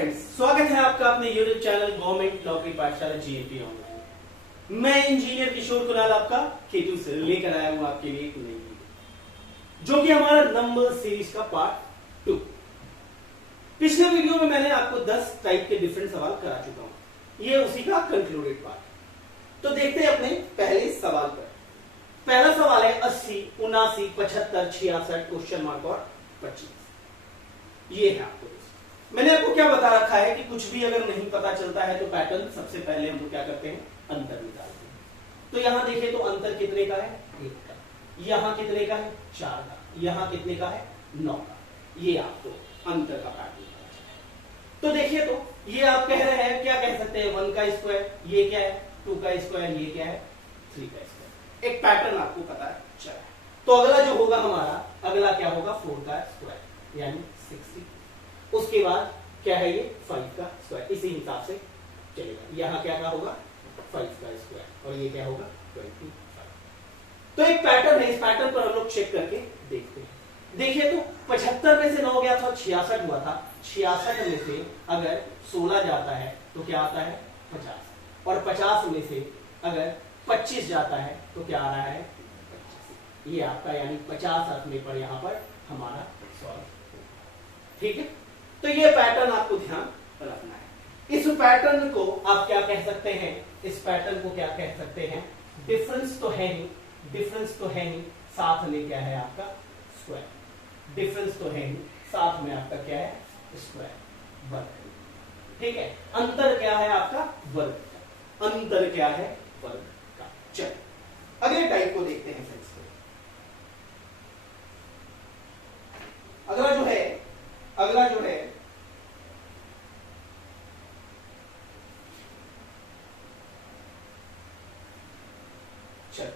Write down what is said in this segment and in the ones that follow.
Friends, स्वागत है आपका अपने यूट्यूब चैनल गवर्नमेंट नौकरी पाठशाला जीएपी ऑनलाइन। मैं इंजीनियर किशोर कुणाल आपका केतु से लेकर आया हूं आपके लिए एक नई वीडियो, जो कि हमारा नंबर सीरीज का पार्ट 2। पिछले वीडियो में मैंने आपको 10 टाइप के डिफरेंट सवाल करा चुका हूं, ये उसी का कंक्लूडेड पार्ट। तो देखते हैं अपने पहले सवाल पर। पहला सवाल है 80, 79, 75, 66 क्वेश्चन मार्क और 25। ये है आपको। मैंने आपको क्या बता रखा है कि कुछ भी अगर नहीं पता चलता है तो पैटर्न सबसे पहले हम क्या करते हैं, अंतर निकालते हैं। तो यहां देखिए तो अंतर कितने का है, 1 का। यहां कितने का है, 4 का। यहां कितने का है, 9 का। ये आपको अंतर का पैटर्न पता चला। तो देखिए तो ये आप कह रहे हैं, क्या कह सकते हैं, 1 का स्क्वायर, ये क्या है 2 का स्क्वायर, ये क्या है 3 का स्क्वायर। एक पैटर्न आपको पता चला। तो अगला जो होगा हमारा, अगला क्या होगा, 4 का स्क्वायर यानी 60। उसके बाद क्या है, ये 5 का स्क्वायर। इसी हिसाब से चलेगा। यहां क्या होगा, 5 का स्क्वायर, और ये क्या होगा 25। तो एक पैटर्न है, इस पैटर्न पर हम लोग चेक करके देखते हैं। देखिए तो 75 में से 9 गया था, 66 हुआ था। 66 में से अगर 16 जाता है तो क्या आता है, 50। और 50 में से अगर 25 जाता है तो क्या आ रहा है, 25। ये आपका यानी 50 रखने पर यहां पर हमारा सॉल्व। ठीक है, तो ये पैटर्न आपको ध्यान रखना है। इस पैटर्न को आप क्या कह सकते हैं, इस पैटर्न को क्या कह सकते हैं, डिफरेंस तो है नहीं, डिफरेंस तो है नहीं, साथ में क्या है आपका स्क्वायर। डिफरेंस तो है नहीं, साथ में आपका क्या है, स्क्वायर, वर्ग। ठीक है, अंतर क्या है आपका, वर्ग का। अंतर क्या है, वर्ग का। चलिए अगले टाइप को देखते हैं फ्रेंड्स। अगला जो है चल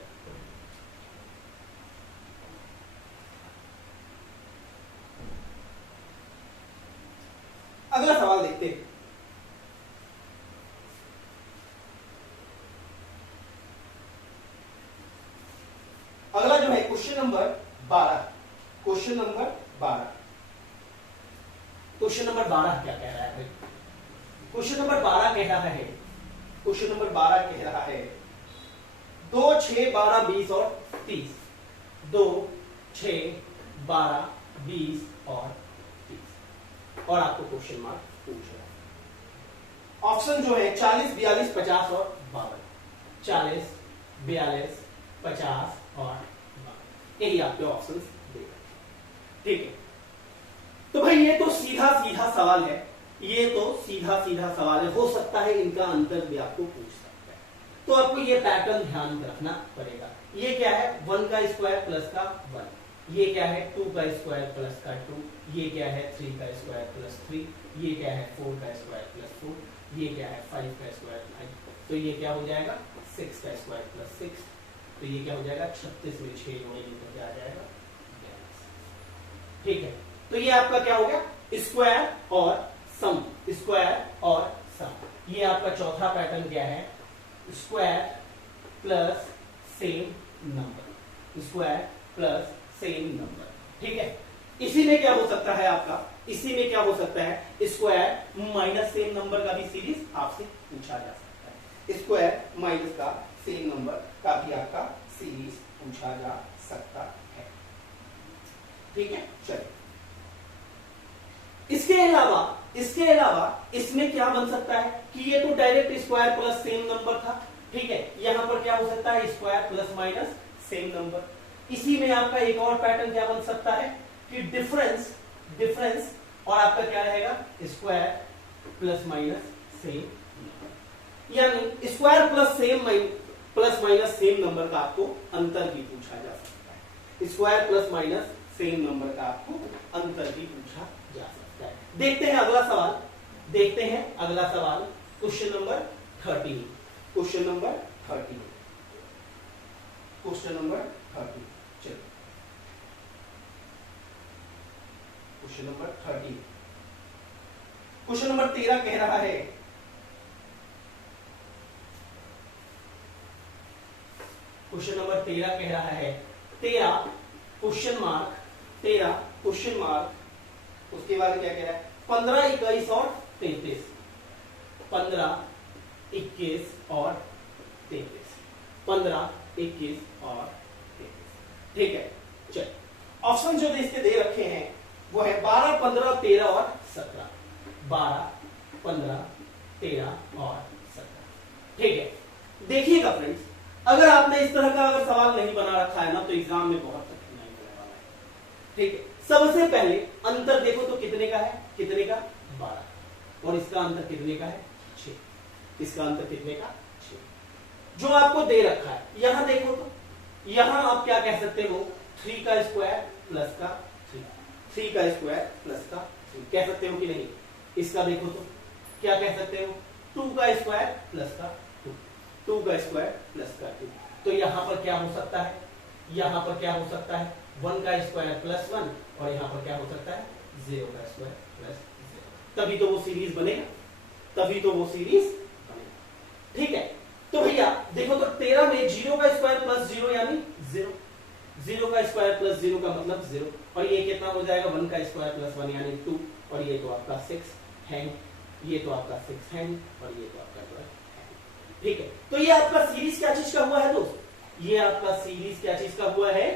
अगला सवाल देखते हैं। अगला जो है question number 12। Question number 12। Question number 12 क्या कह रहा है, क्वेश्चन नंबर 12 कह रहा है, क्वेश्चन नंबर 12 कह रहा है 2, 6, 12, 20 और 30। 2, 6, 12, 20 और 30। और आपको क्वेश्चन मार्क पूछ रहा है। ऑप्शन जो है 40, 42, 50 और 52। 40, 42, 50 और 52, यही आपके ऑप्शन देगा। ठीक है, तो भाई ये तो सीधा सीधा सवाल है, ये तो सीधा सीधा सवाल है। हो सकता है इनका अंतर भी आपको पूछ सकता है, तो आपको ये पैटर्न ध्यान रखना पड़ेगा। ये क्या है, 1 का स्क्वायर प्लस का 1। ये क्या है, 2 का स्क्वायर प्लस का 2। ये क्या है, 3 का स्क्वायर प्लस 3। ये क्या है, 4 का स्क्वायर प्लस 4। ये क्या है, 5 का स्क्वायर 5। तो ये क्या हो जाएगा, 6 का स्क्वायर प्लस 6। तो ये क्या हो जाएगा, 36 में 6 जोड़ेंगे तो क्या आ जाएगा, 42। ठीक है, तो ये आपका क्या हो गया, स्क्वायर और सम, स्क्वायर और सम। ये आपका चौथा पैटर्न क्या है, square plus same number, square plus same number. ठीक है, इसी में क्या हो सकता है आपका, इसी में क्या हो सकता है, स्क्वायर माइनस सेम नंबर का भी सीरीज आपसे पूछा जा सकता है। स्क्वायर माइनस का सेम नंबर का भी आपका सीरीज पूछा जा सकता है। ठीक है, चलिए इसके अलावा इसमें क्या बन सकता है कि ये तो direct square plus same number था। ठीक है, यहां पर क्या हो सकता है, square plus minus same number. इसी में आपका एक और पैटर्न क्या बन सकता है कि डिफरेंस और आपका क्या रहेगा, स्क्वायर प्लस माइनस सेम। यानी square plus minus same number का आपको अंतर भी पूछा जा सकता है। Square plus minus same number का आपको अंतर भी पूछा जा सकता है। देखते हैं अगला सवाल, देखते हैं अगला सवाल, question number 13। Question number 13, question number 13। चलो क्वेश्चन नंबर 13। क्वेश्चन नंबर 13 कह रहा है, क्वेश्चन नंबर 13 कह रहा है 13 क्वेश्चन मार्क, 13 क्वेश्चन मार्क, उसके बाद क्या कह रहा है 15, 21 और 33, 15, 21 और 33, 15, 21 और 33। ठीक है, चल ऑप्शन जो इसके दे रखे हैं वो है 12, 15, 13 और 17। 12, 15, 13 और 17। ठीक है, देखिएगा फ्रेंड्स, अगर आपने इस तरह का अगर सवाल नहीं बना रखा है ना तो एग्जाम में बहुत कठिनाई होने वाला है। ठीक है, सबसे पहले अंतर देखो तो कितने का है, कितने का 12, और इसका अंतर कितने का है 6। इसका अंतर कितने का 6। जो आपको दे रखा है यहां देखो तो यहां आप क्या कह सकते हो, 3 का स्क्वायर प्लस का 3, 3 का स्क्वायर प्लस का 3 कह सकते हो कि नहीं। इसका देखो तो क्या कह सकते हो, 2 का स्क्वायर प्लस का 2, 2 का स्क्वायर प्लस का 2। तो यहां पर क्या हो सकता है, यहां पर क्या हो सकता है 1 का स्क्वायर प्लस 1, और यहां पर क्या हो सकता है 0 का स्क्वायर प्लस 0। तभी तो वो सीरीज बनेगा, तभी तो वो सीरीज बनेगा। ठीक है, तो भैया देखो तो 13 में 0 का स्क्वायर प्लस 0 यानी 0, 0 का स्क्वायर प्लस 0 का मतलब 0, और ये कितना हो जाएगा 1 का स्क्वायर प्लस 1 यानी 2, और ये तो आपका 6 है, ये तो आपका 6 है, और ये तो आपका 12 है। ठीक है, तो ये आपका सीरीज क्या चीज का हुआ है दोस्त, ये आपका सीरीज क्या चीज का हुआ है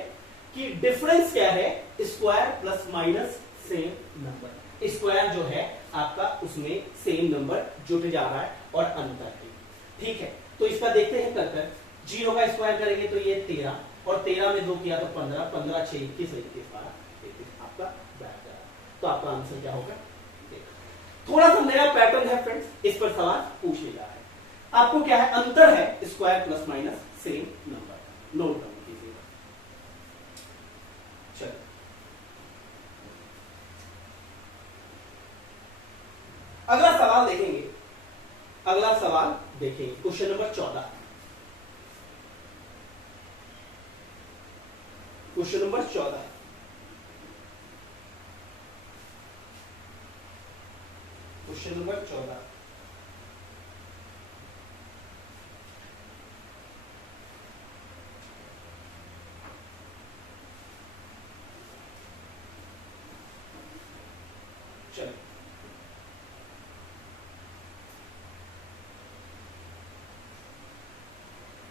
कि डिफरेंस क्या है, square plus minus same number. Square जो है आपका उसमें सेम नंबर जुट जा रहा है और अंतर है। ठीक है, तो इसका देखते हैं कर 0 का स्क्वायर करेंगे तो ये 13, और 13 में 2 किया तो 15, 15 6 21, 21 12 21 आपका बैठ जाएगा। तो आपका आंसर क्या होगा, थोड़ा सा नया पैटर्न है फ्रेंड्स, इस पर सवाल पूछ लिया है। आपको क्या है, अंतर है square plus minus same number, note down कीजिएगा। चलो अगला सवाल देखेंगे, अगला सवाल देखेंगे question number 14। Question number 14, question number 14। चलो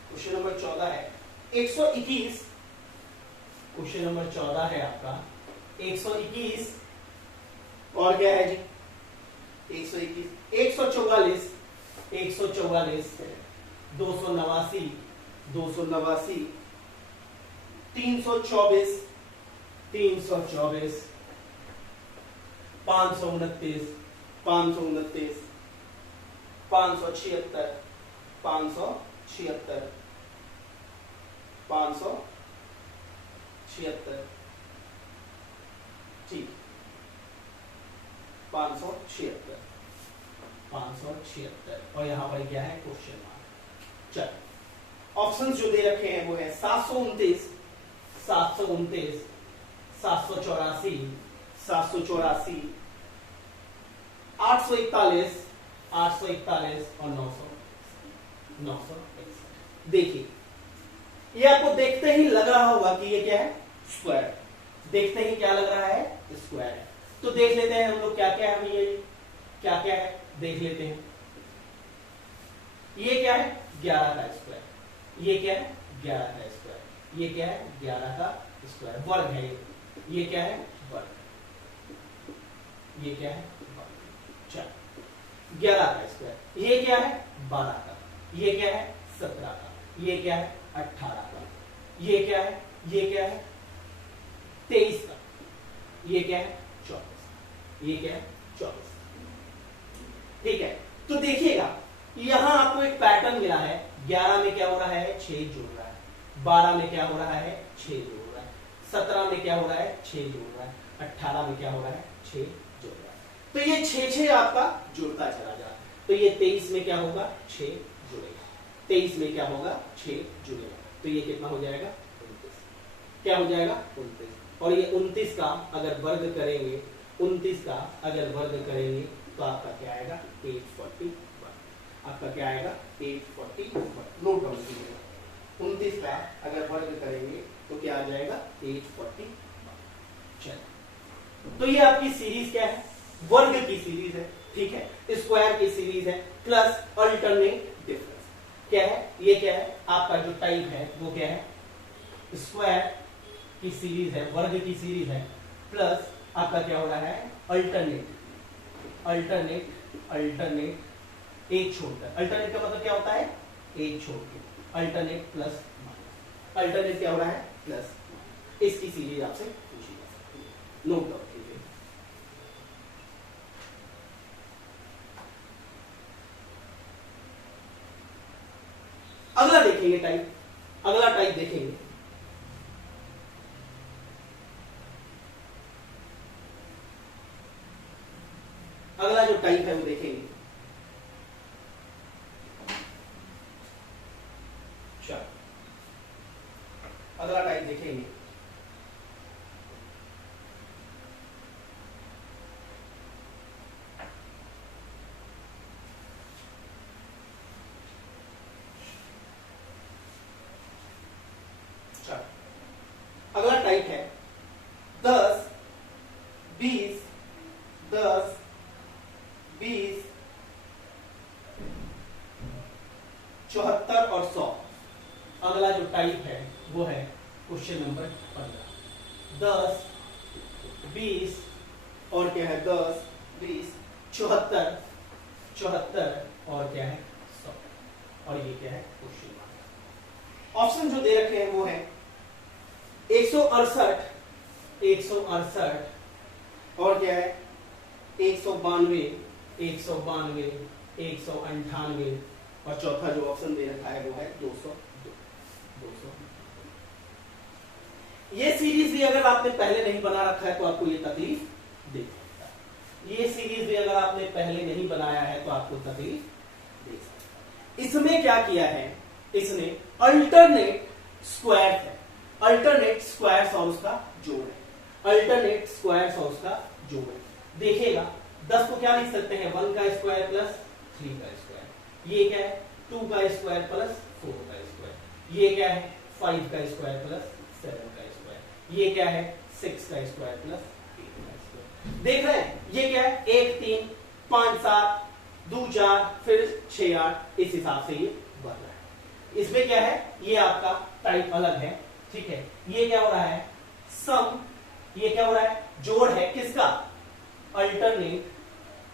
क्वेश्चन नंबर 14 है 121। क्वेश्चन नंबर 14 है आपका 121, और क्या है जी 121, 144, 144, 289, 289, 324, 324, 529, 529, 576, 576, 576, ठीक 576, 576, और यहां पर क्या है क्वेश्चन मार्क। चल ऑप्शन जो दे रखे हैं वो है 729, 729, 784, 784, 841, 841 और 900, 961। देखिए ये आपको देखते ही लग रहा होगा कि ये क्या है स्क्वायर, देखते ही क्या लग रहा है स्क्वायर है। तो देख लेते हैं हम लोग क्या क्या है, ये क्या क्या है देख लेते हैं। ये क्या है 11 का स्क्वायर, ये क्या है 11 का स्क्वायर, ये क्या है 11 का स्क्वायर, वर्ग है ये क्या है वर्ग, ये क्या है वर्ग। चल 11 का स्क्वायर, ये क्या है 12 का, ये क्या है 17 का, ये क्या है 18 का, ये क्या है 23 का, ये क्या है 24, ये क्या है 24। ठीक है, तो देखिएगा यहां आपको एक पैटर्न मिला है, 11 में क्या हो रहा है 6 जुड़ रहा है, 12 में क्या हो रहा है 6 जुड़ रहा है, 17 में क्या हो रहा है 6 जुड़ रहा है, 18 में क्या हो रहा है 6 जुड़ रहा है। तो ये 6 आपका जुड़ता चला जा रहा है। तो ये 23 में क्या होगा 6 जुड़ेगा, 23 में क्या होगा 6 जुड़ेगा, तो ये कितना हो जाएगा 29, क्या हो जाएगा 29। और ये 29 का अगर वर्ग करेंगे, 29 का अगर वर्ग करेंगे तो आपका क्या आएगा 841, आपका क्या आएगा 841। नोट डाउन कीजिएगा, 29 का अगर वर्ग करेंगे तो क्या आ जाएगा 841। चलिए तो ये आपकी सीरीज क्या है, वर्ग की सीरीज है, ठीक है, स्क्वायर की सीरीज है, प्लस अल्टरनेट डिफरेंस। क्या है ये, क्या है आपका जो टाइप है वो क्या है, स्क्वायर की सीरीज है, वर्ग की सीरीज है, प्लस आपका क्या हो रहा है अल्टरनेट, अल्टरनेट अल्टरनेट एक छोड़कर। अल्टरनेट का मतलब क्या होता है, एक छोड़ के, अल्टरनेट प्लस माइनस, अल्टरनेट क्या हो रहा है प्लस, इसकी सीरीज आपसे पूछी जा सकती है, नोट डाउन कीजिए। अगला देखेंगे टाइप, अगला टाइप देखेंगे, अगला जो टाइप है वो देखेंगे। चलो अगला टाइप देखेंगे, अगला टाइप है 10, 20, 10, 20, 74 और 100। अगला जो टाइप है वो है क्वेश्चन नंबर 15। 10, 20 और क्या है 10, 20, 74, 74 और क्या है 100, और ये क्या है क्वेश्चन मार्क। ऑप्शन जो दे रखे हैं वो है 168, 168 और क्या है 192, 192, 198 और चौथा जो ऑप्शन दे रखा है वो है 200, 200। ये सीरीज भी अगर आपने पहले नहीं बना रखा है तो आपको ये तकलीफ दे सकता है, ये सीरीज भी अगर आपने पहले नहीं बनाया है तो आपको तकलीफ दे सकता है। इसमें क्या किया है, इसने अल्टरनेट स्क्वायर है, अल्टरनेट स्क्वायर्स और उसका जोड़ है, अल्टरनेट स्क्वायर्स और उसका जोड़ है। देखिएगा 10 को क्या लिख सकते हैं 1 का स्क्वायर प्लस 3 का स्क्वायर, ये क्या है 2 का स्क्वायर प्लस 4 का स्क्वायर, ये क्या है 5 का स्क्वायर प्लस 7 का स्क्वायर, ये क्या है 6 का स्क्वायर प्लस 8 का स्क्वायर। देख रहे हैं ये क्या है 1 3 5 7 2 4 फिर 6 8, इस हिसाब से ये बढ़ रहा है। इसमें क्या है ये आपका टाइप अलग है, ठीक है। ये क्या हो रहा है सम, ये क्या हो रहा है जोड़ है किसका, alternate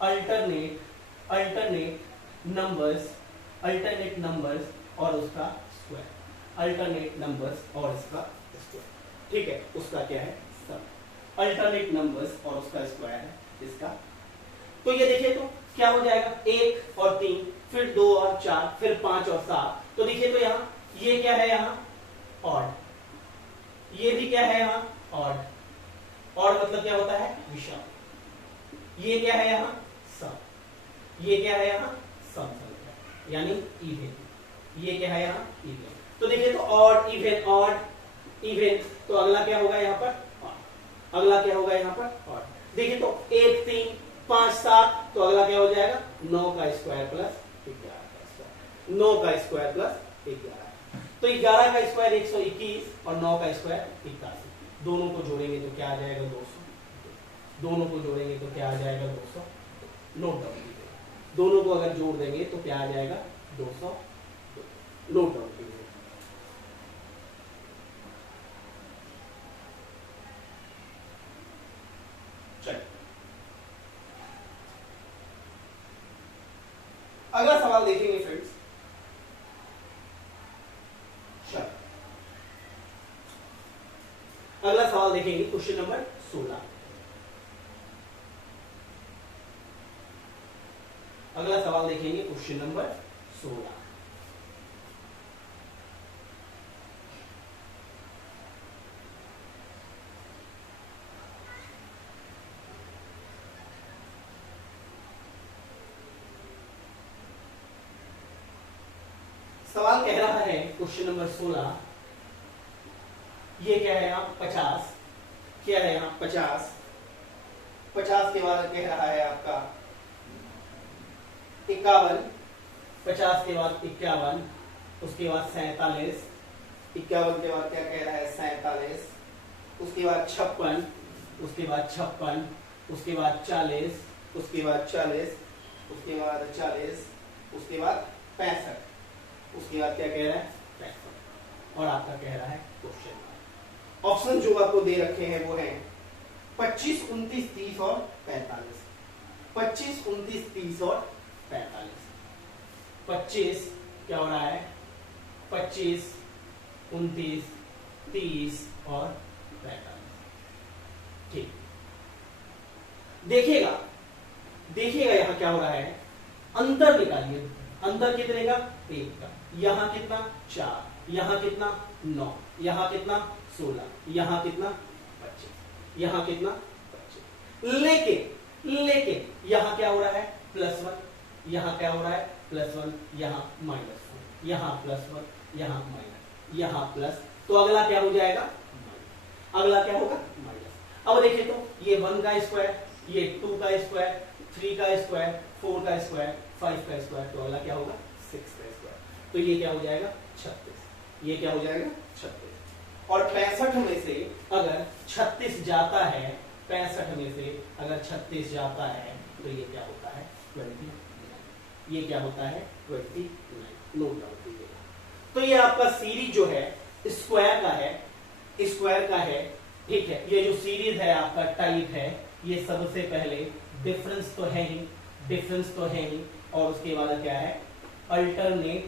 alternate alternate numbers, alternate numbers और उसका स्क्वायर, अल्टरनेट नंबर्स और इसका स्क्वायर, ठीक है, उसका क्या है सम, अल्टरनेट नंबर्स और उसका स्क्वायर है इसका। तो ये देखिए तो क्या हो जाएगा 1 और 3 फिर 2 और 4 फिर 5 और 7। तो देखिए तो यहाँ ये क्या है यहाँ ऑड, ये भी क्या है यहाँ ऑड, ऑड मतलब क्या होता है विषम, ये क्या है यहाँ सम, ये क्या है यहाँ सम संख्या यानी इवन, ये क्या है यहाँ इवन। तो देखिए तो ऑड इवन ऑड इवन, तो अगला क्या होगा यहाँ पर ऑड, अगला क्या होगा यहाँ पर ऑड। देखिए तो 1 3 5 7, तो अगला क्या हो जाएगा 9 का स्क्वायर प्लस 11 का स्क्वायर, 9 का स्क्वायर प्लस 11। तो 11 का स्क्वायर 121 और 9 का स्क्वायर 81, दोनों को जोड़ेंगे तो क्या आ जाएगा 200, दोनों को जोड़ेंगे तो क्या आ जाएगा 200। नोट डाउन कीजिए, दोनों को अगर जोड़ देंगे तो क्या आ जाएगा 200, नोट डाउन कीजिए। चलिए अगला सवाल देखेंगे फ्रेंड्स। अगला सवाल देखेंगे क्वेश्चन नंबर 16। अगला सवाल देखेंगे क्वेश्चन नंबर 16। सवाल कह रहा है क्वेश्चन नंबर 16, ये क्या है यहाँ 50, क्या है यहाँ 50, 50 के बाद कह रहा है आपका 51, 50 के बाद 51, उसके बाद 47, 51 के बाद क्या कह रहा है 47, उसके बाद 56, उसके बाद 56, उसके बाद 40, उसके बाद 40, उसके बाद 40, उसके बाद 65, उसके बाद क्या कह रहा है 65 और आपका कह रहा है क्वेश्चन मार्क। ऑप्शन जो आपको दे रखे हैं वो है 25, 29, 30 और 45। 25, 29, 30 और 45। 25 क्या हो रहा है 25, 29, 30 और 45। ठीक, देखिएगा यहां क्या हो रहा है, अंतर निकालिए। अंतर कितने का 1 का, यहां कितना 4, यहां कितना 9, यहां कितना 16, यहां कितना 25, यहां कितना 25। लेकिन यहां क्या हो रहा है +1, यहां क्या हो रहा है +1, यहां -1, यहां +1, यहां माइनस, यहां प्लस, तो अगला क्या हो जाएगा माइनस। अगला क्या होगा माइनस। अब देखिए तो ये 1 का स्क्वायर, ये 2 का स्क्वायर, 3 का स्क्वायर, 4 का स्क्वायर, 5 का स्क्वायर, तो अगला क्या होगा 6 का स्क्वायर। तो ये क्या हो जाएगा 36, ये क्या हो जाएगा 36। और 65 में से अगर 36 जाता है, 65 में से अगर 36 जाता है तो ये क्या होता है 29, ये क्या होता है 29। नोट डाउन कीजिएगा। तो ये आपका सीरीज जो है स्क्वायर का है, स्क्वायर का है, ठीक है। ये जो सीरीज है आपका टाइप है, ये सबसे पहले डिफरेंस तो है ही, डिफरेंस तो है ही, और उसके बाद क्या है अल्टरनेट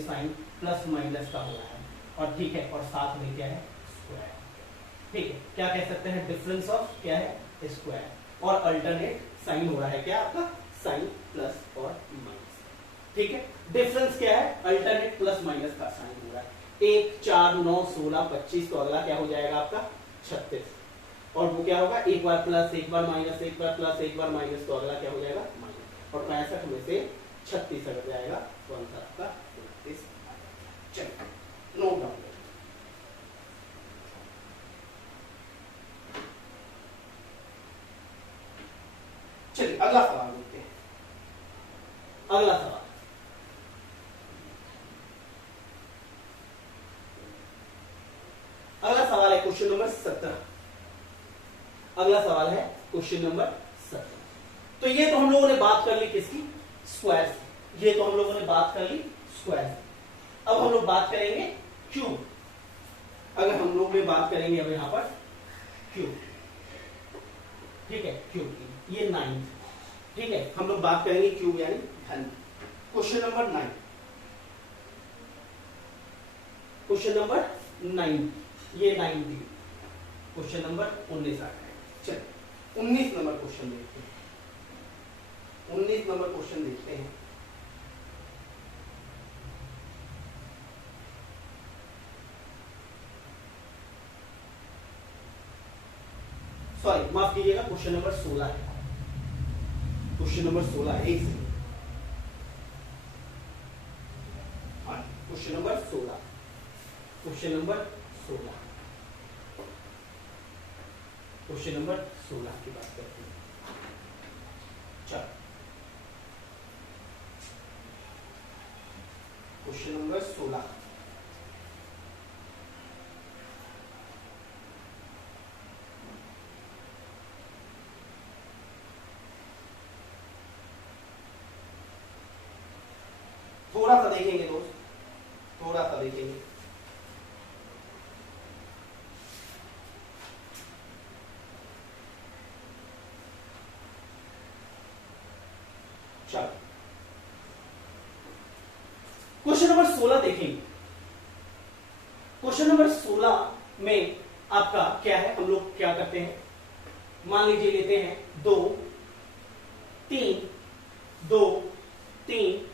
साइन प्लस माइनस का हो रहा है, और ठीक है, और साथ में क्या है स्क्वायर, ठीक है। क्या कह सकते हैं डिफरेंस ऑफ क्या है स्क्वायर, और अल्टरनेट साइन हो रहा है क्या आपका साइन प्लस और माइनस, ठीक है। डिफरेंस क्या है अल्टरनेट प्लस माइनस का साइन हो रहा है। 1, 4, 9, 16, 25, तो अगला क्या हो जाएगा आपका 36, और वो क्या होगा एक बार प्लस, एक बार माइनस, एक बार प्लस, एक बार माइनस, तो अगला क्या हो जाएगा माइनस। और 65 में से 36 अगर जाएगा तो आंसर आपका 29। चलिए नोट डाउन। चलिए अगला सवाल देखते हैं। अगला सवाल है क्वेश्चन नंबर 17। अगला सवाल है क्वेश्चन नंबर 17। तो ये तो हम लोगों ने बात कर ली किसकी स्क्वायर से, ये तो हम लोगों ने बात कर ली स्क्वायर से। अब हम लोग बात करेंगे क्यूब। अगर हम लोग में बात करेंगे अब यहां पर क्यूब, ठीक है, क्यूब की ये 9, ठीक है। हम लोग बात करेंगे क्यूब यानी घन। क्वेश्चन नंबर 9, क्वेश्चन नंबर 9, ये 9 दी। क्वेश्चन नंबर 19 आ गया। चलिए 19 नंबर क्वेश्चन देखते हैं। 19 नंबर क्वेश्चन देखते हैं। सॉरी माफ कीजिएगा, क्वेश्चन नंबर 16 है। क्वेश्चन नंबर 16 है, एक second. Question number 16, question number 16, question number 16 की बात करते हैं। चलो क्वेश्चन नंबर 16, थोड़ा सा देखेंगे दोस्त, थोड़ा सा देखेंगे। चलो क्वेश्चन नंबर 16 देखेंगे। क्वेश्चन नंबर 16 में आपका क्या है, हम लोग क्या करते हैं, मान लीजिए लेते हैं 2, 3, 2, 3,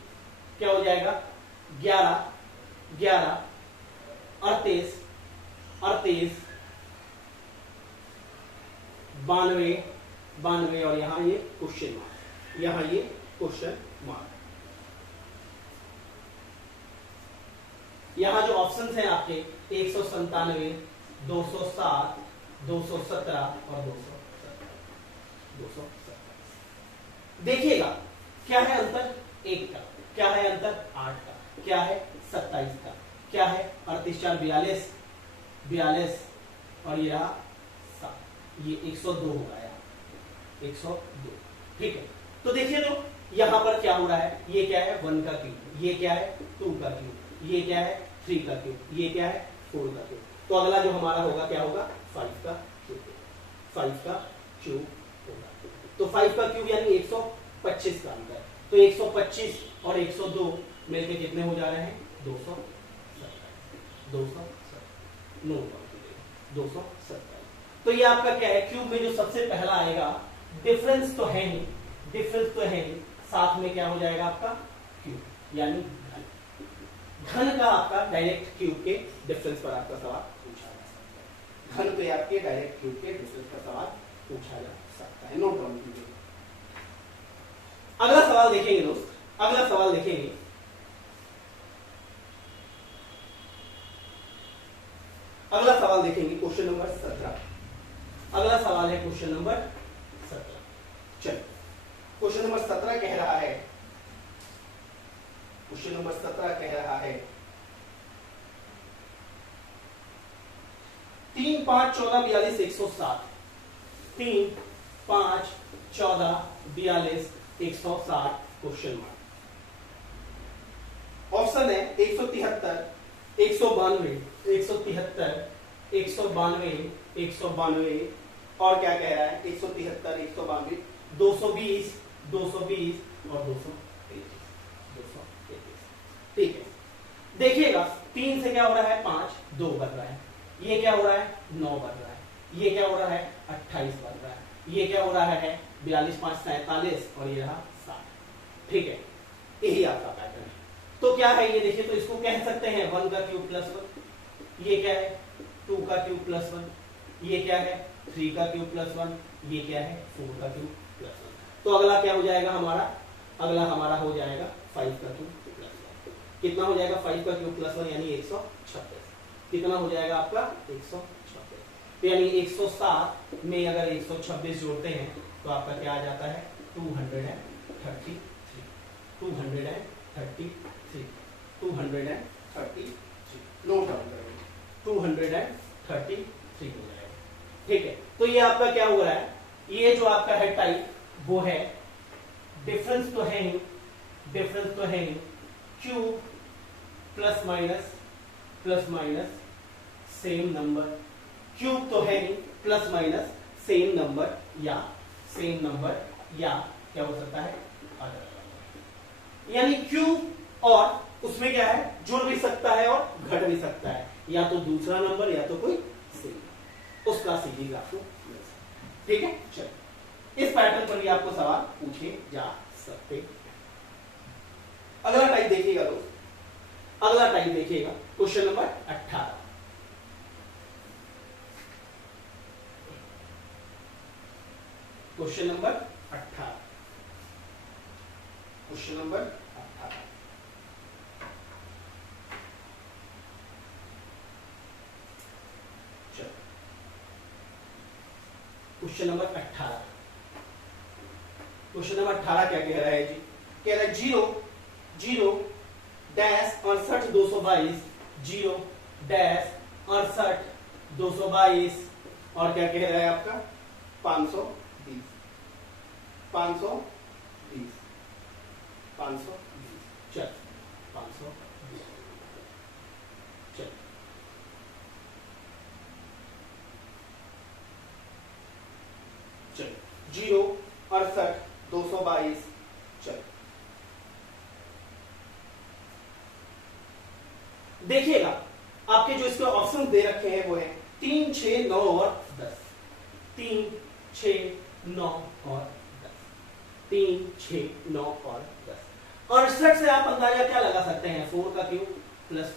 क्या हो जाएगा 11, 11, 38, 38, 92, 92, और यहां ये क्वेश्चन मार्क, यहां ये क्वेश्चन मार्क। यहां जो ऑप्शंस हैं आपके 197, 207, 217 और 217। देखिएगा क्या है अंतर 1 का, क्या है अंतर 8 का, क्या है 27 का, क्या है 38, 4, 42, 42, और ये रहा 7। ये 102 होगा यार, 102। ठीक है, तो देखिए तो यहां पर क्या हो रहा है, ये क्या है 1 का क्यूब, ये क्या है 2 का क्यूब, ये क्या है 3 का क्यूब, ये क्या है 4 का क्यूब। तो अगला जो हमारा होगा क्या होगा 5 का क्यूब, 5 का क्यूब होगा। तो 5 का क्यूब यानी 125 का अंतर। तो 125 और 102 मिलके कितने हो जा रहे हैं 270, 270। तो ये आपका क्या है क्यूब में जो सबसे पहला आएगा, डिफरेंस तो है नहीं, डिफरेंस तो है नहीं, साथ में क्या हो जाएगा आपका क्यूब यानी घन का आपका डायरेक्ट क्यूब के डिफरेंस पर आपका सवाल पूछा जा सकता है। घन पे आपके डायरेक्ट क्यूब के डिफरेंस का सवाल पूछा जा सकता है, नोट डाउन कीजिए। अगला सवाल देखेंगे दोस्त, अगला सवाल देखेंगे। अगला सवाल देखेंगे क्वेश्चन नंबर 17। अगला सवाल है क्वेश्चन नंबर 17। चलो क्वेश्चन नंबर 17 कह रहा है, क्वेश्चन नंबर 17 कह रहा है 3, 5, 14, 42, 107। 3, 5, 14, 42, 160 क्वेश्चन मार्क। ऑप्शन है 173, 192, 173, 192, 192 और क्या कह रहा है 173, 192, 220, 220 और 233। ठीक है, देखिएगा 3 से क्या हो रहा है 5, 2 बन रहा है, ये क्या हो रहा है 9 बन रहा है, ये क्या हो रहा है 28 बन रहा है, ये क्या हो रहा है 42, 5, 47 और ये रहा 60। ठीक है, यही आपका पैटर्न है। तो क्या है ये देखिए, तो इसको कह सकते हैं 1 का क्यूब प्लस 1, ये क्या है 2 का क्यूब प्लस 1, ये क्या है 3 का क्यूब प्लस 1, ये क्या है 4 का क्यूब प्लस 1। तो अगला क्या हो जाएगा हमारा, अगला हमारा हो जाएगा 5 का क्यूब प्लस 1। कितना हो जाएगा 5 का क्यूब प्लस 1 यानी 136। कितना हो जाएगा आपका 136। तो यानी 107 में अगर 126 जोड़ते हैं तो आपका क्या आ जाता है 233, 233, 233। नोट डाउन करेंगे 233 हो जाएगा। ठीक है, तो ये आपका क्या हो रहा है, ये जो आपका है टाइप वो है डिफरेंस तो है नहीं, डिफरेंस तो है नहीं, cube plus minus same number, cube तो है नहीं प्लस माइनस सेम नंबर या क्या हो सकता है अदर नंबर। यानी क्यूब और उसमें क्या है जुड़ भी सकता है और घट भी सकता है, या तो दूसरा नंबर या तो कोई सेम, उसका सीरीज आपको मिल सकता है। ठीक है, चलिए इस पैटर्न पर भी आपको सवाल पूछे जा सकते हैं। अगला टाइप देखिएगा दोस्त, अगला टाइप देखिएगा question number 18। Question number 18, question number 18। चलो क्वेश्चन नंबर 18, क्वेश्चन नंबर 18 क्या कह रहा है जी, कह रहा है 0 डैश 68 222, 0 डैश 68 222 और क्या कह रहा है आपका 520, 520, 520। चल 520, चल चल 0 68 222। चल देखिएगा आपके जो इसके ऑप्शन दे रखे हैं वो है 3, 6, 9 और 10। 3, 6, 9 और 10, 3, 6, 9 और 10। 68 से आप अंदाजा क्या लगा सकते हैं 4 का क्यूब प्लस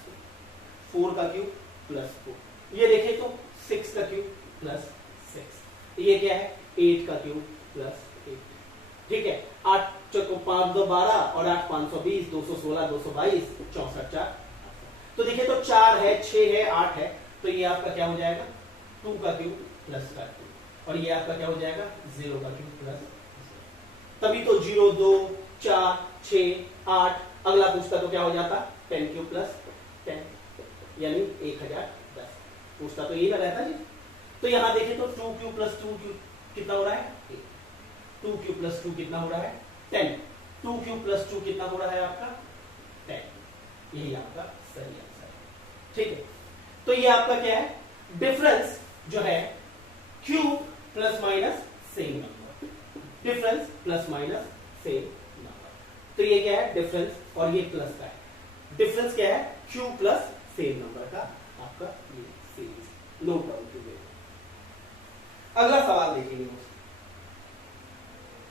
4 का क्यूब प्लस 4। ये देखिए तो 6 का क्यूब प्लस 6, ये क्या है 8 का क्यूब प्लस 8। ठीक है, 8 चौको 5 2 12 और 8 520, 216 222, 64 4। तो देखिए तो 4 है 6 है 8 है, तो ये आपका क्या हो जाएगा 2 का क्यूब प्लस का क्यूब, और ये आपका क्या हो जाएगा 0 का क्यूब प्लस। तभी तो 0 2 4 6 8, अगला पूछता तो क्या हो जाता 10 क्यूब प्लस 10 यानी 1010। पूछता तो यही ना रहता जी। तो यहां देखें तो 2q प्लस 2q कितना हो रहा है 2q प्लस 2 कितना हो रहा है 10 2q प्लस 2 कितना हो रहा है आपका 10 यही आपका सही आंसर है ठीक है तो ये आपका क्या है डिफरेंस जो है cube plus minus same number difference plus minus same number तो ये क्या है डिफरेंस और ये प्लस का है डिफरेंस क्या है क्यूब प्लस सेम नंबर का आपका ये सीरीज नोट डाउन कीजिए अगला सवाल देखेंगे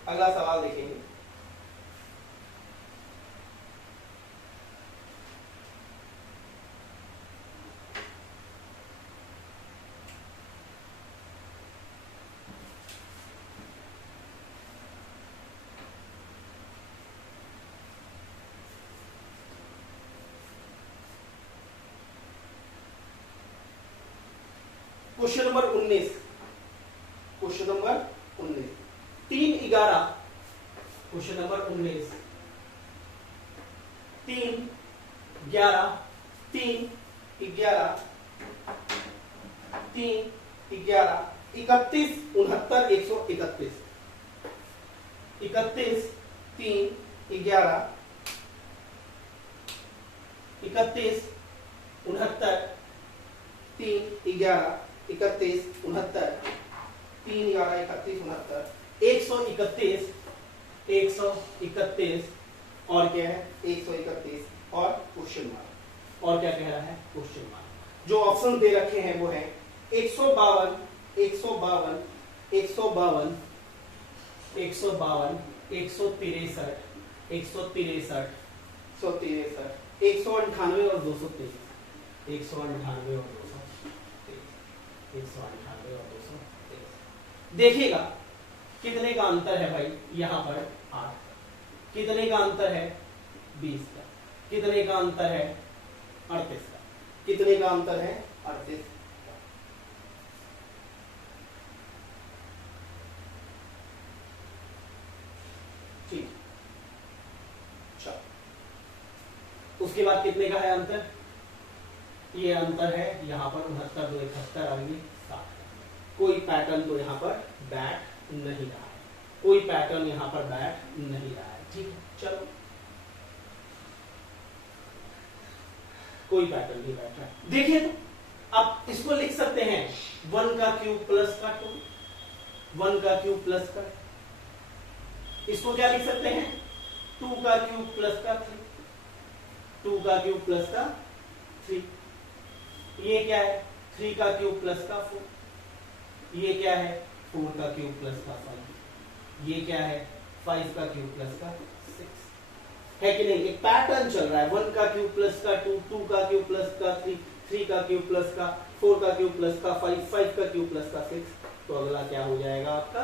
अगला सवाल देखेंगे question number 19 question number 19 3/11 question number 19 3/11 3/11 3/11 31 69 131 31 3/11 31 69 3/11 31 69 3/11 31 69 131 और क्या है 131 और क्वेश्चन मार्क और क्या कह रहा है क्वेश्चन मार्क जो ऑप्शन दे रखे हैं वो है 152 152 152 152 163 163 198 और 223 198 और 198 और 223 देखिएगा कितने का अंतर है भाई यहां पर 8 कितने का अंतर है 20 का कितने का अंतर है 38 का कितने का अंतर है 38 का ठीक चलो उसके बाद कितने का है अंतर ये अंतर है यहां पर 69 2 71 आएंगे 7 कोई पैटर्न तो यहां पर बैठ नहीं रहा है कोई पैटर्न यहां पर बैठ नहीं रहा है ठीक है चलो कोई पैटर्न नहीं बैठ रहा है देखिए तो आप इसको लिख सकते हैं 1 का क्यूब प्लस का 2 1 का क्यूब प्लस का इसको क्या लिख सकते हैं 2 का क्यूब प्लस का 3 2 का क्यूब प्लस का 3 ये क्या है 3 का क्यूब प्लस का 4 ये क्या है 4 का क्यूब प्लस का 5 ये क्या है 5 का क्यूब प्लस का 6 है कि नहीं एक पैटर्न चल रहा है 1 का क्यूब प्लस का 2 2 का क्यूब प्लस का 3 3 का क्यूब प्लस का 4 का क्यूब प्लस का 5 5 का क्यूब प्लस का 6 तो अगला क्या हो जाएगा आपका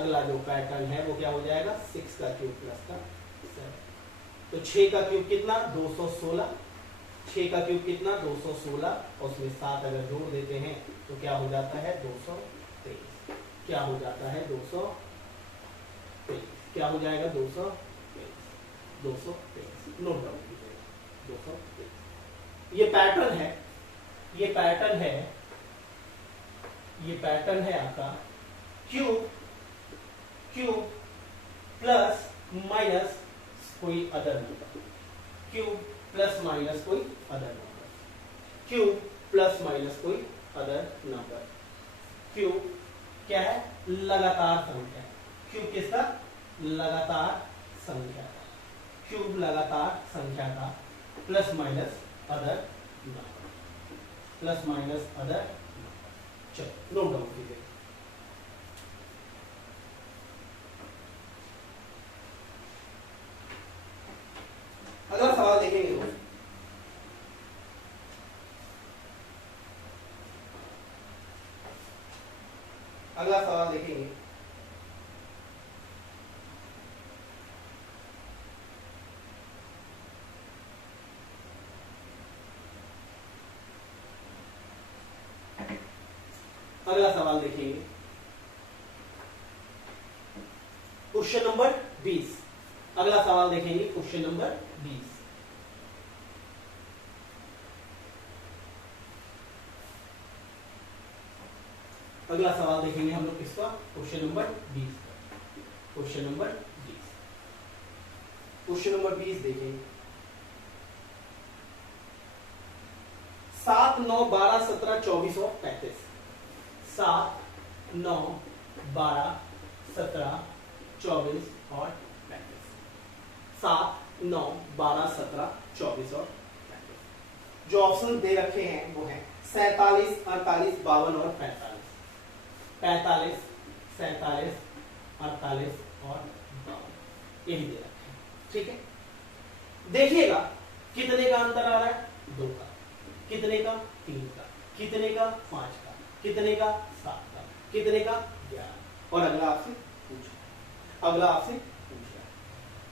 अगला जो पैटर्न है वो क्या हो जाएगा 6 का क्यूब प्लस का 7 तो 6 का क्यूब कितना 216 6 का क्यूब कितना 216 और उसमें 7 अगर जोड़ देते हैं तो क्या हो जाता है 223 क्या हो जाता है 223 क्या हो जाएगा 223 नोट डाउन कीजिएगा 223 ये पैटर्न है ये पैटर्न है ये पैटर्न है आपका क्यूब क्यूब प्लस माइनस कोई other number cube plus minus कोई other number cube plus minus कोई अदर नंबर क्यूब क्या है लगातार संख्या क्यूब किसका लगातार संख्या का क्यूब लगातार संख्या का plus minus other number plus minus other number चलो नोट डाउन कीजिए अगला सवाल देखेंगे अगला सवाल देखेंगे अगला सवाल देखेंगे क्वेश्चन नंबर 20 अगला सवाल देखेंगे क्वेश्चन नंबर 20 20 अगला सवाल देखेंगे हम लोग किसका, question number 20। Question number 20, question number 20 देखेंगे। 7, 9, 12, 17, 24 और 35। 7, 9, 12, 17, 24 और 35। 7, 9, 12, 17, 24 और 35। जो ऑप्शन दे रखे हैं वो है 47, 48, 52 और 45। 45, 47, 48 और 52 यही दे रखे हैं। ठीक है, देखिएगा कितने का अंतर आ रहा है, 2 का, कितने का, 3 का, कितने का, 5 का, कितने का, 7 का, कितने का, 11। और अगला आपसे पूछा, अगला आपसे पूछा।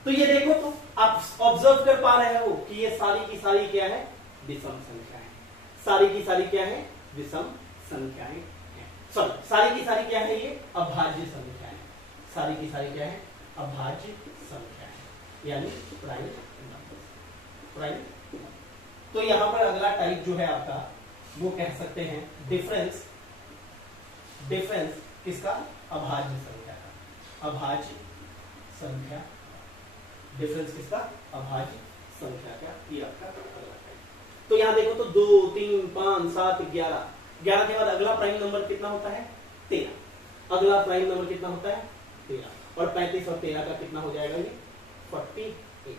तो ये देखो, तो आप ऑब्जर्व कर पा रहे हो कि ये सारी की सारी क्या है, विषम संख्याएं। सारी की सारी क्या है, विषम संख्याएं हैं। सॉरी, सारी की सारी क्या है, ये अभाज्य संख्याएं। सारी की सारी क्या है, अभाज्य संख्याएं, यानी प्राइम नंबर। प्राइम। तो यहां पर अगला टाइप जो है आपका, वो कह सकते हैं डिफरेंस। डिफरेंस किसका, अभाज्य संख्या का। अभाज्य संख्या, डिफरेंस किसका, अभाज्य संख्या का। ये आपका अगला टाइप। तो यहां देखो, तो 2, 3, 5, 7, 11। 11 के बाद अगला प्राइम नंबर कितना होता है, 13। अगला प्राइम नंबर कितना होता है, 13। और 35 और 13 का कितना हो जाएगा, ये 48।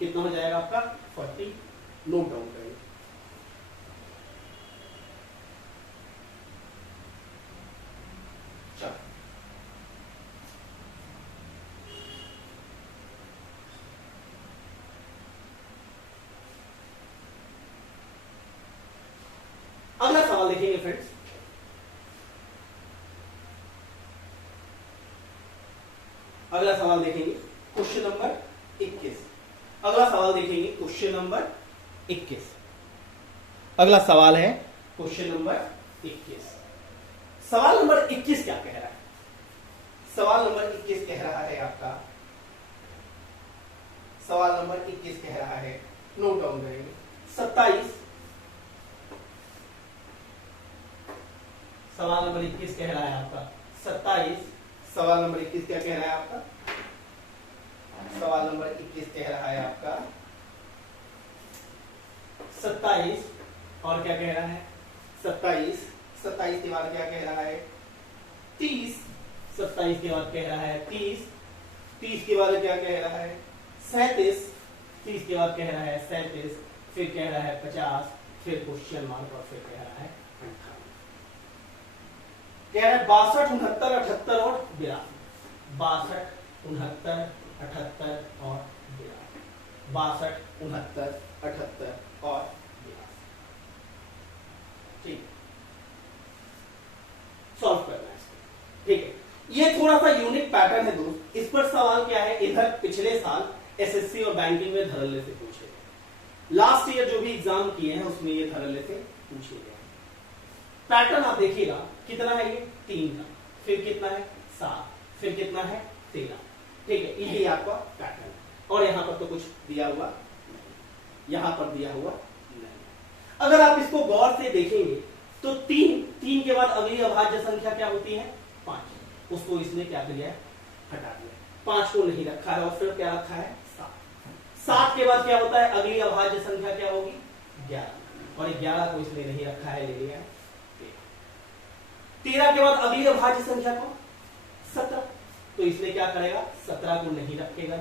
कितना हो जाएगा आपका, 40। नोट डाउन करेंगे। चलो, अगला सवाल देखेंगे फ्रेंड्स। अगला सवाल देखेंगे क्वेश्चन नंबर 21। अगला सवाल देखेंगे क्वेश्चन नंबर 21। अगला सवाल है क्वेश्चन नंबर 21। सवाल नंबर 21 क्या कह रहा है, सवाल नंबर 21 कह रहा है आपका, सवाल नंबर 21 कह रहा है, नोट डाउन करेंगे, 27। सवाल नंबर 21 कह रहा है आपका 27। सवाल नंबर 21 क्या कह रहा है आपका, सवाल नंबर 21 कह रहा है आपका 27। और क्या कह रहा है, 27। 27 के बाद क्या कह रहा है, 30। 27 के बाद कह रहा है 30। 30 के बाद क्या कह रहा है, 37। 30 के बाद कह रहा है 37। फिर कह रहा है 50। फिर क्वेश्चन मार्क और फिर कह रहा है 58। कह रहा है 62, 69, 78 और 82। 62, 69, 78 और 82। 62, 69, 78 और 82। ठीक, सॉल्व करना है इसको। ठीक है, ये थोड़ा सा यूनिक पैटर्न है दोस्त। इस पर सवाल क्या है, इधर पिछले साल एसएससी और बैंकिंग में धड़ल्ले से पूछे गए। लास्ट ईयर जो भी एग्जाम किए हैं उसमें ये धड़ल्ले से पूछे गए। पैटर्न आप देखिएगा, कितना है ये, 3 का, फिर कितना है 7, फिर कितना है 13। ठीक है, यही आपका पैटर्न है। और यहां पर तो कुछ दिया हुआ नहीं, यहां पर दिया हुआ नहीं। अगर आप इसको गौर से देखेंगे तो 3 के बाद अगली अभाज्य संख्या क्या होती है, 5। उसको इसने क्या किया है, हटा दिया। 5 को नहीं रखा है और फिर क्या रखा है, 7। 7 के बाद क्या होता है, अगली अभाज्य संख्या क्या होगी, 11। और 11 को इसने नहीं रखा है, ले लिया 13 के बाद अगली अभाज्य संख्या को 17। तो इसलिए क्या करेगा, 17 को नहीं रखेगा,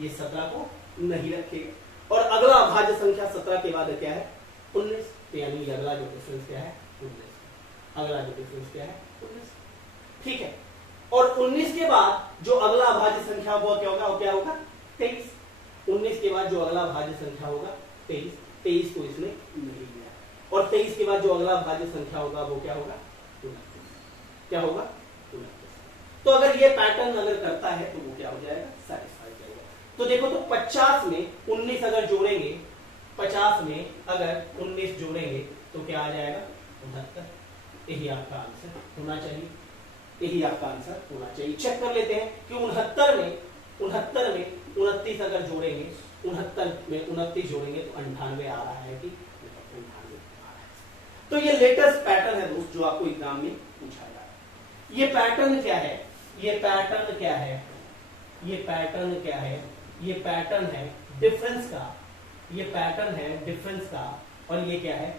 ये 17 को नहीं रखेगा। और अगला अभाज्य संख्या 17 के बाद क्या है, 19। तो यानी अगला जो डिफरेंस क्या है, 19। अगला जो डिफरेंस क्या है, 19। ठीक है, और 19 के बाद जो अगला अभाज्य संख्या होगा क्या होगा, वो क्या होगा, 23। 19 के बाद जो अगला अभाज्य संख्या होगा 23। 23 को इसने नहीं लिया। और 23 के बाद जो अगला अभाज्य संख्या होगा वो क्या होगा, 29। क्या होगा, 29। तो अगर ये पैटर्न अगर करता है तो वो क्या हो जाएगा, सेटिस्फाई करेगा। तो देखो, तो 50 में 19 अगर जोड़ेंगे, 50 में अगर 19 जोड़ेंगे तो क्या आ जाएगा, 69। यही आपका आंसर होना चाहिए, यही आपका आंसर होना चाहिए। चेक कर लेते हैं कि 69 में 29 अगर जोड़ेंगे, 69 में 29 जोड़ेंगे तो 98 आ रहा है कि 98 आ रहा है। तो ये लेटेस्ट पैटर्न है दोस्त जो आपको एग्जाम में पूछा जाता है। ये पैटर्न क्या है, ये पैटर्न क्या है, ये पैटर्न क्या है, ये पैटर्न है डिफरेंस का, ये पैटर्न है डिफरेंस का, और ये क्या है,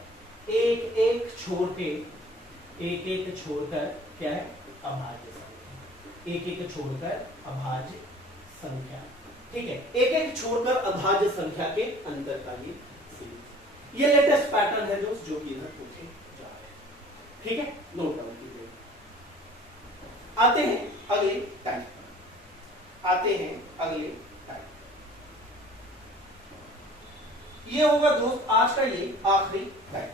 एक एक छोड़ के, एक एक छोड़कर क्या है, अभाज्य संख्या, एक एक छोड़कर अभाज्य संख्या, ठीक है, एक एक छोड़कर अभाज्य संख्या के अंतर का ये लेटेस्ट पैटर्न है दोस्त, जो कि इधर पूछे जा रहे हैं, ठीक है, नोट डाउन कीजिए। आते हैं अगले टाइप पर, आते हैं अगले टाइप। ये होगा दोस्त आज का ये आखिरी टाइप,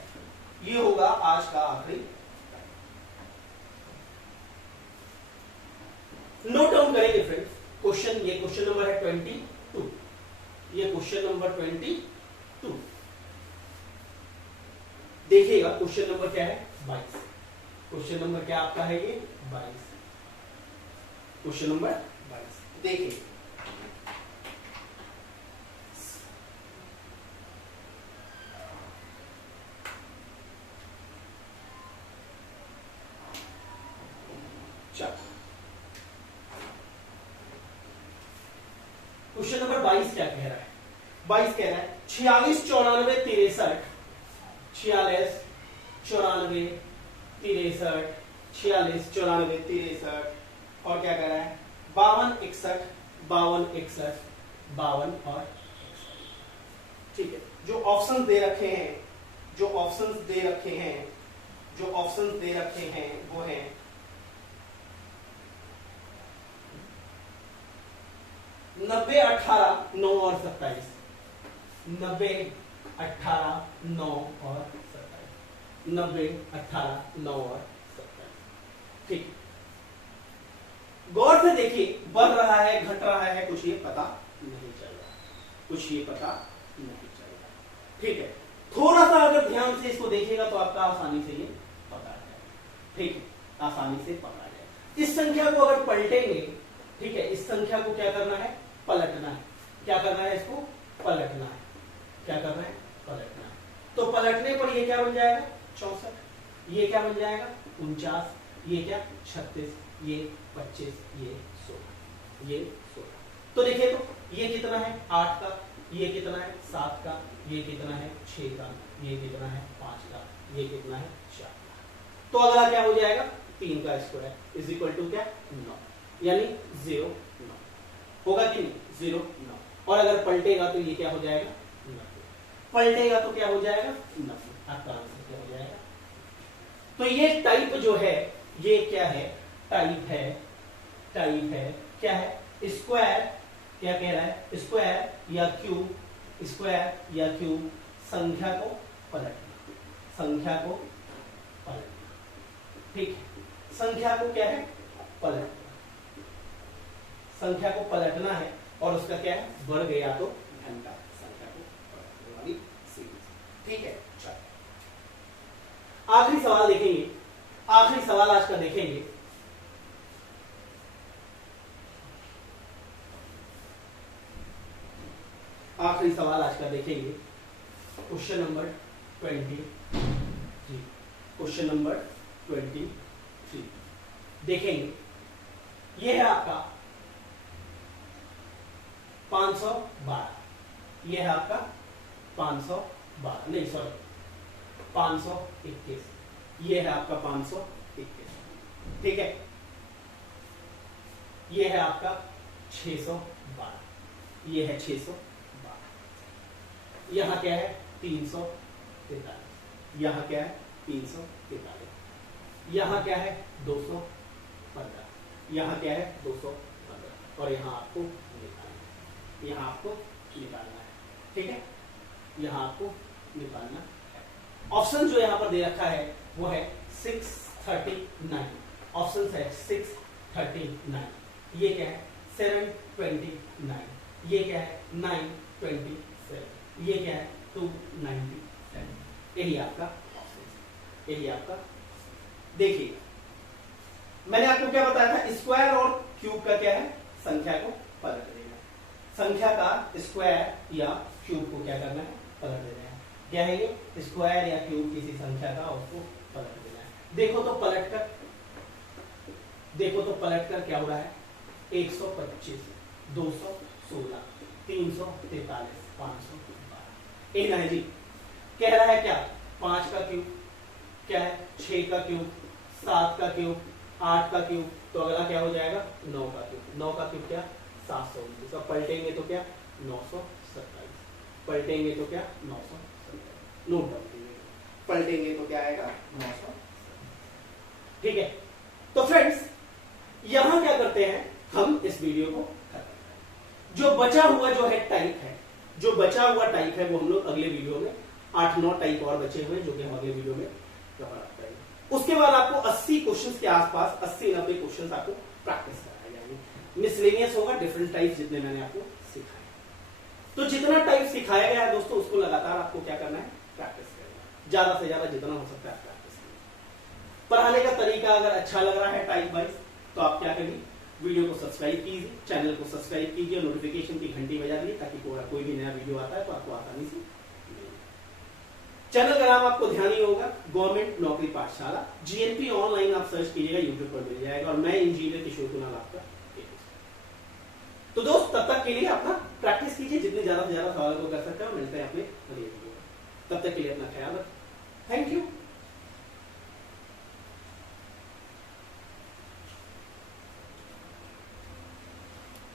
ये होगा आज का आखिरी। नोट डाउन करेंगे फ्रेंड्स क्वेश्चन, ये क्वेश्चन नंबर है 22, ये क्वेश्चन नंबर 22। देखिएगा क्वेश्चन नंबर क्या है, 22। क्वेश्चन नंबर क्या आपका है, ये 22, क्वेश्चन नंबर 22। देखिए क्वेश्चन नंबर 22 क्या कह रहा है, 22 कह रहा है 46 94 63, 46 94 63, 46 94 63, और क्या कह रहा है 52 61, 52 61, 52 और 61, ठीक है। जो ऑप्शंस दे रखे हैं, जो ऑप्शंस दे रखे हैं, जो ऑप्शंस दे रखे हैं वो है 90 18 9 और 27, 90 18 9 और 27, 90 18 9 और 27, ठीक। गौर से देखिए, बढ़ रहा है घट रहा है, कुछ ये पता नहीं चल रहा, कुछ ये पता नहीं चल रहा, ठीक है। थोड़ा सा अगर ध्यान से इसको देखिएगा तो आपका आसानी से ये पता है, ठीक है, आसानी से पता है। इस संख्या को अगर पलटेंगे, ठीक है, इस संख्या को क्या करना है, पलटना है, क्या करना है, इसको पलटना है, क्या करना है, पलटना है। तो पलटने पर ये क्या बन जाएगा 64, ये क्या बन जाएगा 49, ये क्या 36, ये 25, ये 16, ये 16। तो देखिए तो ये कितना है 8 का, ये कितना है 7 का, ये कितना है 6 का, ये कितना है 5 का, ये कितना है 4 का। तो अगला क्या हो जाएगा 3 का स्क्वायर इज इक्वल टू क्या 9, यानी 0 9 होगा कि नहीं, 0 9। और अगर पलटेगा तो ये क्या हो जाएगा 90, पलटेगा तो क्या हो जाएगा 90, आपका आंसर क्या हो जाएगा। तो ये टाइप जो है, ये क्या है, टाइप है, टाइप है क्या है, स्क्वायर, क्या कह रहा है, स्क्वायर या क्यूब, स्क्वायर या क्यूब, संख्या को पलटना, संख्या को पलटना, ठीक है, संख्या को क्या है पलटना, संख्या को पलटना है, और उसका क्या है बढ़ गया तो घंटा, संख्या को पलटने वाली सीरीज, ठीक है। चलो आखिरी सवाल देखेंगे, आखिरी सवाल आज का देखेंगे। आखिरी सवाल आज का देखेंगे, क्वेश्चन नंबर 23, क्वेश्चन नंबर 23 देखेंगे। ये है आपका 512, ये है आपका 512 नहीं सॉरी 521, ये है आपका 521, ठीक है। ये है आपका 612, ये है 612, यहां क्या है 343, यहां क्या है 343, यहां क्या है 215, यहां क्या है 215, और यहां आपको निकालना है, यहां आपको निकालना है, ठीक है, यहां आपको निकालना है। ऑप्शन जो यहां पर दे रखा है वो है 639, ऑप्शन है 639, ये क्या है 729, ये क्या है 927, ये क्या है 297, यही आपका ऑप्शन, यही आपका। देखिए मैंने आपको क्या बताया था, स्क्वायर और क्यूब का क्या है संख्या को पलट देना, संख्या का स्क्वायर या क्यूब को क्या करना है पलट देना है। क्या है ये स्क्वायर या क्यूब किसी संख्या का उसको पलट देना है। देखो तो पलट कर देखो तो पलट कर क्या हो रहा है, 125, 216, 343, 512। एक है जी, कह रहा है क्या, 5 का क्यूब, क्या है 6 का क्यूब, 7 का क्यूब, 8 का क्यूब, तो अगला क्या हो जाएगा 9 का क्यूब। 9 का क्यूब क्या 729, अब पलटेंगे तो क्या 927, पलटेंगे तो क्या 927, नोट डाउन कीजिएगा, पलटेंगे तो क्या आएगा 927। ठीक है, तो फ्रेंड्स यहां क्या करते हैं हम, इस वीडियो को खत्म करते हैं। जो बचा हुआ जो है टाइप है, जो बचा हुआ टाइप है वो हम लोग अगले वीडियो में 8-9 टाइप और बचे हुए जो कि हम अगले वीडियो में कवर करेंगे। उसके बाद आपको 80 क्वेश्चंस के आसपास 80-90 क्वेश्चंस आपको प्रैक्टिस कराए जाएंगे। मिसलेनियस होगा, डिफरेंट टाइप जितने मैंने आपको सिखाए। तो जितना टाइप सिखाया गया है दोस्तों उसको लगातार आपको क्या करना है, प्रैक्टिस करना है, ज्यादा से ज्यादा जितना हो सकता है प्रैक्टिस करना। पढ़ाने का तरीका अगर अच्छा लग रहा है टाइप वाइज तो आप क्या करिए, वीडियो को सब्सक्राइब कीजिए, चैनल को सब्सक्राइब कीजिए, नोटिफिकेशन की घंटी बजा दीजिए ताकि कोई भी नया वीडियो आता है तो आपको आसानी से मिले। चैनल का नाम आपको ध्यान ही होगा, गवर्नमेंट नौकरी पाठशाला, जीएनपी ऑनलाइन आप सर्च कीजिएगा, यूट्यूब पर मिल जाएगा। और मैं इंजीनियर किशोर कुणाल आपका। तो दोस्त तब तक के लिए अपना प्रैक्टिस कीजिए, जितने ज्यादा से ज्यादा सवालों को कर सकते हैं। मिलते हैं अपने अगले वीडियो में, तब तक के लिए अपना ख्याल रखें।